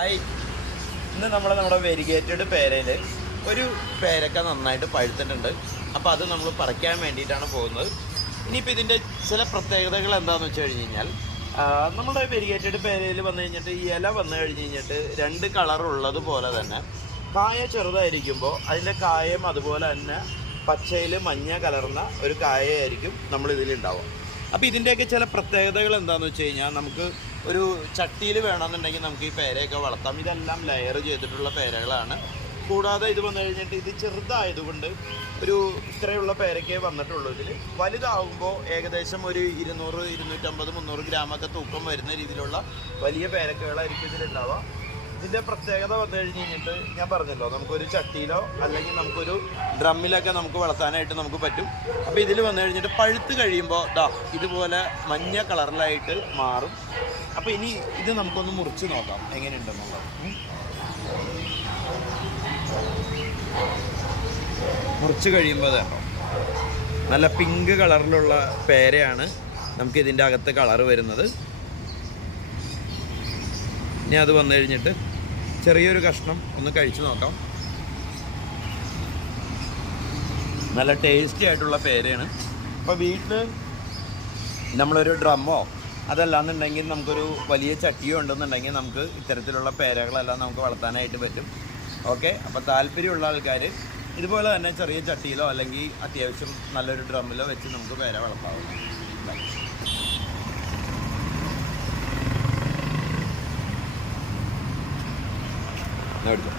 Hi, ഇന്ന് നമ്മുടെ variegated പേരയിൽ ഒരു പേരക്ക നന്നായിട്ട് പഴുത്തിട്ടുണ്ട്. അപ്പോൾ അത് നമ്മൾ പറിക്കാൻ വേണ്ടിയിട്ടാണ് പോകുന്നത്. ഇനിയിപ്പോൾ ഇതിൻ്റെ ചില പ്രത്യേകതകൾ എന്താണെന്ന് വെച്ച് കഴിഞ്ഞ് കഴിഞ്ഞാൽ, നമ്മുടെ വെരിഗേറ്റഡ് പേരയിൽ വന്നു കഴിഞ്ഞിട്ട് ഈ ഇല വന്നു കഴിഞ്ഞ് കഴിഞ്ഞിട്ട് രണ്ട് കളറുള്ളത് പോലെ തന്നെ കായ ചെറുതായിരിക്കുമ്പോൾ അതിൻ്റെ കായം അതുപോലെ തന്നെ പച്ചയിൽ മഞ്ഞ കലർന്ന ഒരു കായയായിരിക്കും നമ്മളിതിലുണ്ടാവുക. അപ്പോൾ ഇതിൻ്റെയൊക്കെ ചില പ്രത്യേകതകൾ എന്താണെന്ന് വെച്ച് കഴിഞ്ഞാൽ, നമുക്ക് ഒരു ചട്ടിയിൽ വേണമെന്നുണ്ടെങ്കിൽ നമുക്ക് ഈ പേരയൊക്കെ വളർത്താം. ഇതെല്ലാം ലെയർ ചെയ്തിട്ടുള്ള പേരകളാണ്. കൂടാതെ ഇത് വന്നു കഴിഞ്ഞിട്ട് ഇത് ചെറുതായതുകൊണ്ട് ഒരു ഇത്രയുള്ള പേരയ്ക്കേ വന്നിട്ടുള്ളൂ. ഇതിൽ വലുതാകുമ്പോൾ ഏകദേശം ഒരു 200, 250, 300 ഗ്രാമൊക്കെ തൂക്കം വരുന്ന രീതിയിലുള്ള വലിയ പേരക്കകളായിരിക്കും ഇതിലുണ്ടാവുക. ഇതിൻ്റെ പ്രത്യേകത വന്നു കഴിഞ്ഞ് കഴിഞ്ഞിട്ട് ഞാൻ പറഞ്ഞല്ലോ, നമുക്കൊരു ചട്ടിയിലോ അല്ലെങ്കിൽ നമുക്കൊരു ഡ്രമ്മിലൊക്കെ നമുക്ക് വളർത്താനായിട്ട് നമുക്ക് പറ്റും. അപ്പോൾ ഇതിൽ വന്നു കഴിഞ്ഞിട്ട് പഴുത്ത് കഴിയുമ്പോൾ ഇതുപോലെ മഞ്ഞ കളറിലായിട്ട് മാറും. അപ്പോൾ ഇനി ഇത് നമുക്കൊന്ന് മുറിച്ച് നോക്കാം എങ്ങനെയുണ്ടെന്നുള്ളത്. മുറിച്ച് കഴിയുമ്പോൾ വേണം നല്ല പിങ്ക് കളറിലുള്ള പേരയാണ് നമുക്കിതിൻ്റെ അകത്ത് കളറ് വരുന്നത്. ഇനി അത് വന്നു കഴിഞ്ഞിട്ട് ചെറിയൊരു കഷ്ണം ഒന്ന് കഴിച്ചു നോക്കാം. നല്ല ടേസ്റ്റി ആയിട്ടുള്ള പേരയാണ്. അപ്പോൾ വീട്ടിൽ നമ്മളൊരു ഡ്രമ്മോ അതല്ലാന്നുണ്ടെങ്കിൽ നമുക്കൊരു വലിയ ചട്ടിയോ ഉണ്ടെന്നുണ്ടെങ്കിൽ നമുക്ക് ഇത്തരത്തിലുള്ള പേരകളെല്ലാം നമുക്ക് വളർത്താനായിട്ട് പറ്റും. ഓക്കെ, അപ്പോൾ താല്പര്യമുള്ള ആൾക്കാർ ഇതുപോലെ തന്നെ ചെറിയ ചട്ടിയിലോ അല്ലെങ്കിൽ അത്യാവശ്യം നല്ലൊരു ഡ്രമ്മിലോ വെച്ച് നമുക്ക് പേര വളർത്താവുന്നതാണ്. എടുത്തു.